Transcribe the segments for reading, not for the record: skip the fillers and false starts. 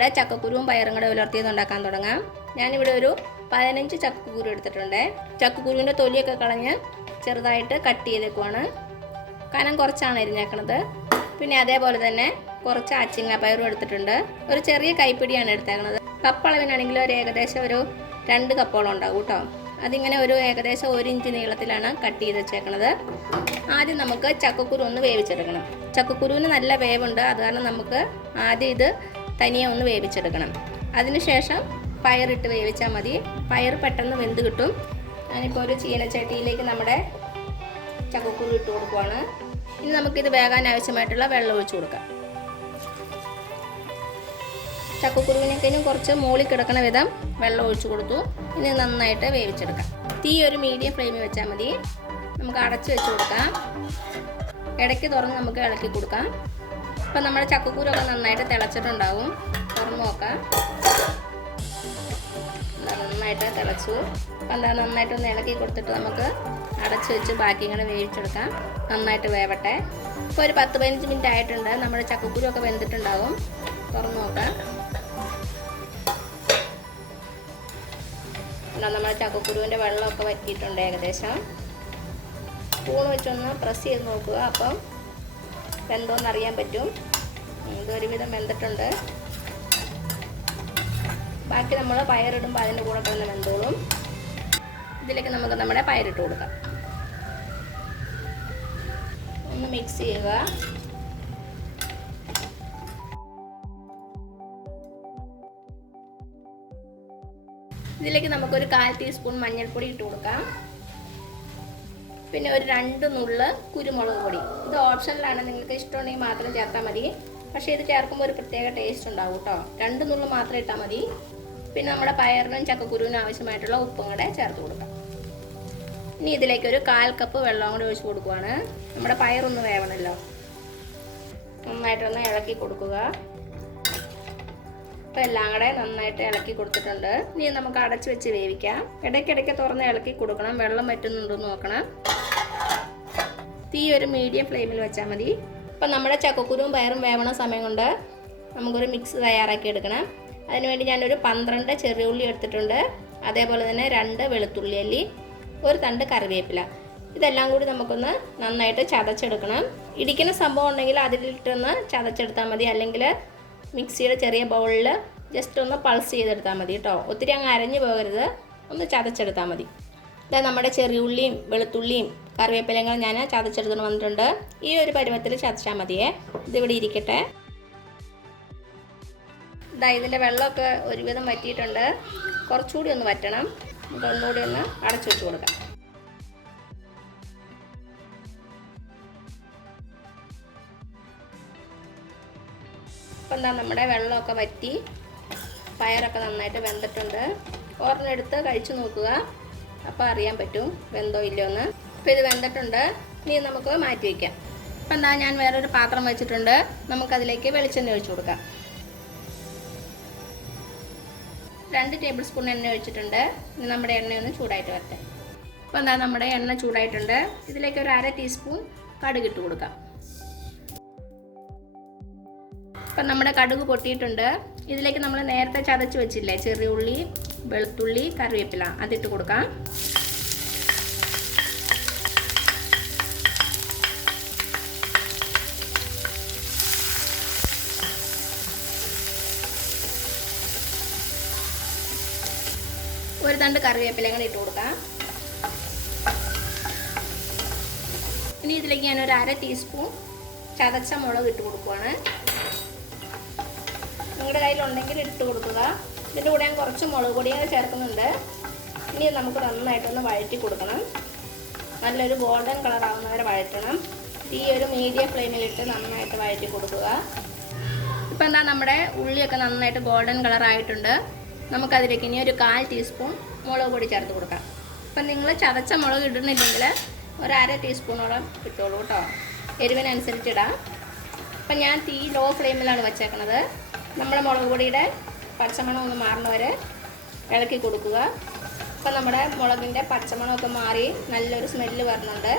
നമ്മുടെ ചക്കക്കുരുവും പയറും കൂടെ ഉലർത്തിയത് ഉണ്ടാക്കാൻ തുടങ്ങാം. ഞാനിവിടെ ഒരു 15 ചക്കക്കുരു എടുത്തിട്ടുണ്ട്. ചക്കക്കുരുവിൻ്റെ തൊലിയൊക്കെ കളഞ്ഞ് ചെറുതായിട്ട് കട്ട് ചെയ്തേക്കുവാണ്. കനം കുറച്ചാണ് അരിഞ്ഞേക്കണത്. പിന്നെ അതേപോലെ തന്നെ കുറച്ച് അച്ചിങ്ങാപ്പയറും എടുത്തിട്ടുണ്ട്. ഒരു ചെറിയ കൈപ്പിടിയാണ് എടുത്തേക്കണത്. കപ്പളവിനാണെങ്കിൽ ഒരു ഏകദേശം ഒരു 2 കപ്പോളം ഉണ്ടാകും കേട്ടോ. അതിങ്ങനെ ഒരു ഏകദേശം 1 ഇഞ്ച് നീളത്തിലാണ് കട്ട് ചെയ്ത് വെച്ചേക്കണത്. ആദ്യം നമുക്ക് ചക്കക്കുരു ഒന്ന് വേവിച്ചെടുക്കണം. ചക്കക്കുരുവിന് നല്ല വേവുണ്ട്, അത് കാരണം നമുക്ക് ആദ്യം ഇത് തനിയെ ഒന്ന് വേവിച്ചെടുക്കണം. അതിനുശേഷം പയറിട്ട് വേവിച്ചാൽ മതി. പയർ പെട്ടെന്ന് വെന്ത് കിട്ടും. ഞാനിപ്പോൾ ഒരു ചീനച്ചട്ടിയിലേക്ക് നമ്മുടെ ചക്കക്കുരു ഇട്ട് കൊടുക്കുവാണ്. ഇനി നമുക്കിത് വേകാൻ ആവശ്യമായിട്ടുള്ള വെള്ളം ഒഴിച്ചു കൊടുക്കാം. ചക്കക്കുരുവിനേക്കാളും കുറച്ച് മൂളി കിടക്കണ വിധം വെള്ളം ഒഴിച്ചു കൊടുത്തു. ഇനി നന്നായിട്ട് വേവിച്ചെടുക്കാം. തീ ഒരു മീഡിയം ഫ്ലെയിമിൽ വെച്ചാൽ മതി. നമുക്ക് അടച്ച് വെച്ച് കൊടുക്കാം. ഇടയ്ക്ക് തുറന്ന് നമുക്ക് ഇളക്കി കൊടുക്കാം. ഇപ്പം നമ്മുടെ ചക്കക്കുരൊക്കെ നന്നായിട്ട് തിളച്ചിട്ടുണ്ടാവും. തുറന്ന് നോക്കാം. നന്നായിട്ട് തിളച്ചു. അപ്പം നന്നായിട്ടൊന്ന് ഇളക്കി കൊടുത്തിട്ട് നമുക്ക് അടച്ച് വെച്ച് ബാക്കി ഇങ്ങനെ വേവിച്ചെടുക്കാം. നന്നായിട്ട് വേവട്ടെ. ഇപ്പോൾ ഒരു 10-15 മിനിറ്റ് ആയിട്ടുണ്ട്. നമ്മുടെ ചക്കക്കുരൊക്കെ വെന്തിട്ടുണ്ടാവും. തുറന്ന് നോക്കാം. നമ്മുടെ ചക്കക്കുരുവിൻ്റെ വെള്ളമൊക്കെ വറ്റിയിട്ടുണ്ട് ഏകദേശം. സ്പൂൺ വെച്ചൊന്ന് പ്രസ് ചെയ്ത് നോക്കുക. അപ്പം വെന്തോന്നറിയാൻ പറ്റും. ഇതൊരുവിധം വെന്തിട്ടുണ്ട്. ബാക്കി നമ്മൾ പയറിടുമ്പോൾ അതിൻ്റെ കൂടെ തന്നെ വെന്തോളും. ഇതിലേക്ക് നമുക്ക് നമ്മുടെ പയറിട്ട് കൊടുക്കാം. ഒന്ന് മിക്സ് ചെയ്യുക. ഇതിലേക്ക് നമുക്കൊരു 1/4 ടീസ്പൂൺ മഞ്ഞൾപ്പൊടി ഇട്ട് കൊടുക്കാം. പിന്നെ ഒരു 2 നുള്ള് കുരുമുളക് പൊടി. ഇത് ഓപ്ഷനിലാണ്, നിങ്ങൾക്ക് ഇഷ്ടമുണ്ടെങ്കിൽ മാത്രം ചേർത്താൽ മതി. പക്ഷേ ഇത് ചേർക്കുമ്പോൾ ഒരു പ്രത്യേക ടേസ്റ്റ് ഉണ്ടാവും കേട്ടോ. 2 നുള്ള് മാത്രം ഇട്ടാൽ മതി. പിന്നെ നമ്മുടെ പയറിനും ചക്കക്കുരുവിനും ആവശ്യമായിട്ടുള്ള ഉപ്പും കൂടെ ചേർത്ത് കൊടുക്കാം. ഇനി ഇതിലേക്ക് ഒരു 1/4 കപ്പ് വെള്ളം കൂടി ഒഴിച്ച് കൊടുക്കുവാണ്. നമ്മുടെ പയറൊന്ന് വേവണമല്ലോ. നന്നായിട്ടൊന്ന് ഇളക്കി കൊടുക്കുക. അപ്പോൾ എല്ലാം കൂടെ നന്നായിട്ട് ഇളക്കി കൊടുത്തിട്ടുണ്ട്. ഇനി നമുക്ക് അടച്ച് വെച്ച് വേവിക്കാം. ഇടയ്ക്കിടയ്ക്ക് തുറന്ന് ഇളക്കി കൊടുക്കണം. വെള്ളം വറ്റുന്നുണ്ടോയെന്ന് നോക്കണം. തീ ഒരു മീഡിയം ഫ്ലെയിമിൽ വെച്ചാൽ മതി. അപ്പം നമ്മുടെ ചക്കക്കുരുവും പയറും വേവണ സമയം കൊണ്ട് നമുക്കൊരു മിക്സ് തയ്യാറാക്കി എടുക്കണം. അതിനുവേണ്ടി ഞാനൊരു 12 ചെറിയ ഉള്ളി എടുത്തിട്ടുണ്ട്. അതേപോലെ തന്നെ 2 വെളുത്തുള്ളി അല്ലി, ഒരു തണ്ട് കറിവേപ്പില. ഇതെല്ലാം കൂടി നമുക്കൊന്ന് നന്നായിട്ട് ചതച്ചെടുക്കണം. ഇടിക്കുന്ന സംഭവം ഉണ്ടെങ്കിൽ അതിലിട്ടൊന്ന് ചതച്ചെടുത്താൽ മതി. അല്ലെങ്കിൽ മിക്സിയുടെ ചെറിയ ബൗളിൽ ജസ്റ്റ് ഒന്ന് പൾസ് ചെയ്തെടുത്താൽ മതി കേട്ടോ. ഒത്തിരി അങ്ങ് അരഞ്ഞു പോകരുത്, ഒന്ന് ചതച്ചെടുത്താൽ മതി. ഇതാ നമ്മുടെ ചെറിയ ഉള്ളിയും വെളുത്തുള്ളിയും കറിവേപ്പിലയും ഞാൻ ചതച്ചെടുത്തുകൊണ്ട് വന്നിട്ടുണ്ട്. ഈ ഒരു പരുവത്തിൽ ചതച്ചാൽ മതിയേ. ഇതിവിടെ ഇരിക്കട്ടെ. ഇതാ ഇതിൻ്റെ വെള്ളമൊക്കെ ഒരുവിധം വറ്റിയിട്ടുണ്ട്. കുറച്ചുകൂടി ഒന്ന് വറ്റണം. ഇതൊന്നുകൂടി ഒന്ന് അടച്ചു വെച്ച് കൊടുക്കാം. അപ്പം എന്താ നമ്മുടെ വെള്ളമൊക്കെ വറ്റി പയറൊക്കെ നന്നായിട്ട് വെന്തിട്ടുണ്ട്. ഒരെണ്ണെടുത്ത് കഴിച്ചു നോക്കുക. അപ്പോൾ അറിയാൻ പറ്റും വെന്തോ ഇല്ലയോ എന്ന്. അപ്പോൾ ഇത് വെന്തിട്ടുണ്ട്. ഇനി നമുക്ക് മാറ്റി വയ്ക്കാം. അപ്പം എന്താ ഞാൻ വേറൊരു പാത്രം വെച്ചിട്ടുണ്ട്. നമുക്കതിലേക്ക് വെളിച്ചെണ്ണ ഒഴിച്ചു കൊടുക്കാം. 2 ടേബിൾ സ്പൂൺ എണ്ണ ഒഴിച്ചിട്ടുണ്ട്. ഇനി നമ്മുടെ എണ്ണയൊന്ന് ചൂടായിട്ട് വരട്ടെ. അപ്പോൾ എന്താ നമ്മുടെ എണ്ണ ചൂടായിട്ടുണ്ട്. ഇതിലേക്ക് ഒരു 1/2 ടീസ്പൂൺ കടുക് ഇട്ട് കൊടുക്കാം. അപ്പം നമ്മുടെ കടുക് പൊട്ടിയിട്ടുണ്ട്. ഇതിലേക്ക് നമ്മൾ നേരത്തെ ചതച്ച് വെച്ചില്ലേ ചെറിയ ഉള്ളി, വെളുത്തുള്ളി, കറിവേപ്പില, അതിട്ട് കൊടുക്കാം. ഒരു തണ്ട് കറിവേപ്പിലയും കൂടി ഇട്ട് കൊടുക്കാം. ഇനി ഇതിലേക്ക് ഞാനൊരു 1/2 ടീസ്പൂൺ ചതച്ച മുളക് ഇട്ട് കൊടുക്കുവാണ്. നിങ്ങളുടെ കയ്യിലുണ്ടെങ്കിൽ ഇട്ട് കൊടുക്കുക. ഇതിൻ്റെ കൂടെ ഞാൻ കുറച്ച് മുളക് പൊടിയും ചേർക്കുന്നുണ്ട്. ഇനി നമുക്ക് നന്നായിട്ടൊന്ന് വഴറ്റി കൊടുക്കണം. നല്ലൊരു ഗോൾഡൻ കളർ ആവുന്നവരെ വഴറ്റണം. ഈ ഒരു മീഡിയം ഫ്ലെയിമിലിട്ട് നന്നായിട്ട് വഴറ്റി കൊടുക്കുക. ഇപ്പം എന്താ നമ്മുടെ ഉള്ളിയൊക്കെ നന്നായിട്ട് ഗോൾഡൻ കളർ ആയിട്ടുണ്ട്. നമുക്കതിലേക്ക് ഇനി ഒരു 1/4 ടീസ്പൂൺ മുളക് പൊടി ചേർത്ത് കൊടുക്കാം. അപ്പം നിങ്ങൾ ചതച്ച മുളക് ഇടുന്നില്ലെങ്കിൽ ഒരു 1/2 ടീസ്പൂണോളം ഇട്ടോളൂ കേട്ടോ. എരിവിനനുസരിച്ച് ഇടാം. അപ്പം ഞാൻ തീ ലോ ഫ്ലെയിമിലാണ് വെച്ചേക്കണത്. നമ്മുടെ മുളക് പൊടിയുടെ പച്ചമണം ഒന്ന് മാറുന്നവരെ ഇളക്കി കൊടുക്കുക. അപ്പം നമ്മുടെ മുളകിൻ്റെ പച്ചമണമൊക്കെ മാറി നല്ലൊരു സ്മെല്ല് വരുന്നുണ്ട്.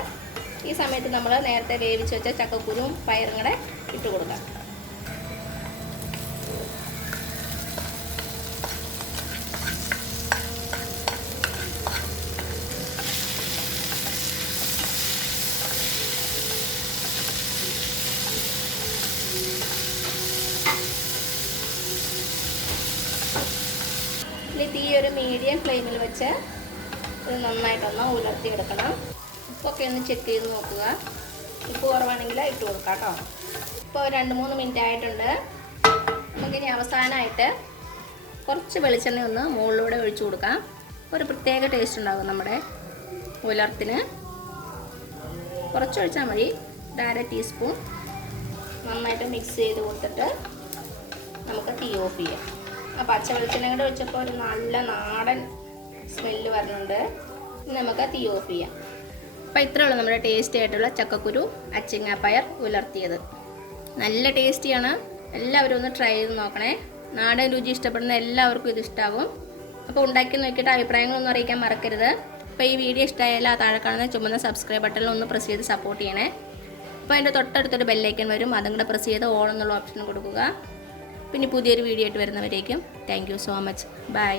ഈ സമയത്ത് നമ്മൾ നേരത്തെ വേവിച്ച് വെച്ച ചക്കക്കുരുവും പയറും കൂടെ ഇട്ട് കൊടുക്കാം. ഒരു മീഡിയം ഫ്ലെയിമിൽ വെച്ച് ഇത് നന്നായിട്ടൊന്ന് ഉലർത്തിയെടുക്കണം. ഉപ്പൊക്കെ ഒന്ന് ചെക്ക് ചെയ്ത് നോക്കുക. ഉപ്പ് കുറവാണെങ്കിൽ ഇട്ട് കൊടുക്കാം കേട്ടോ. ഇപ്പോൾ 2-3 മിനിറ്റ് ആയിട്ടുണ്ട്. നമുക്കിനി അവസാനമായിട്ട് കുറച്ച് വെളിച്ചെണ്ണ ഒന്ന് മുകളിലൂടെ ഒഴിച്ചു കൊടുക്കാം. ഒരു പ്രത്യേക ടേസ്റ്റ് ഉണ്ടാകും നമ്മുടെ ഉലർത്തിന്. കുറച്ച് ഒഴിച്ചാൽ മതി, 1/2 ടീസ്പൂൺ. നന്നായിട്ട് മിക്സ് ചെയ്ത് കൊടുത്തിട്ട് നമുക്ക് തീ ഓഫ് ചെയ്യാം. ആ പച്ച വെളിച്ചെണ്ണ കൂടെ ഒഴിച്ചപ്പോൾ ഒരു നല്ല നാടൻ സ്മെല്ല് വരുന്നുണ്ട്. ഇനി നമുക്ക് തീ ഓഫ് ചെയ്യാം. അപ്പോൾ ഇത്രയേ ഉള്ളൂ നമ്മുടെ ടേസ്റ്റി ആയിട്ടുള്ള ചക്കക്കുരു അച്ചിങ്ങാപ്പയർ ഉലർത്തിയത്. നല്ല ടേസ്റ്റിയാണ്. എല്ലാവരും ഒന്ന് ട്രൈ ചെയ്ത് നോക്കണേ. നാടൻ രുചി ഇഷ്ടപ്പെടുന്ന എല്ലാവർക്കും ഇത് ഇഷ്ടമാകും. അപ്പോൾ ഉണ്ടാക്കി നോക്കിയിട്ട് അഭിപ്രായങ്ങളൊന്നും അറിയിക്കാൻ മറക്കരുത്. അപ്പോൾ ഈ വീഡിയോ ഇഷ്ടമായാൽ ആ താഴെ കാണുന്ന ചുമന്ന സബ്സ്ക്രൈബ് ബട്ടണിൽ ഒന്ന് പ്രസ് ചെയ്ത് സപ്പോർട്ട് ചെയ്യണേ. അപ്പോൾ അതിൻ്റെ തൊട്ടടുത്തൊരു ബെല്ലൈക്കൻ വരും, അതും കൂടെ പ്രസ് ചെയ്ത് ഓൾ എന്നുള്ള ഓപ്ഷൻ കൊടുക്കുക. പിന്നെ പുതിയൊരു വീഡിയോ ആയിട്ട് വരുന്നവരേക്കും thank you so much. By.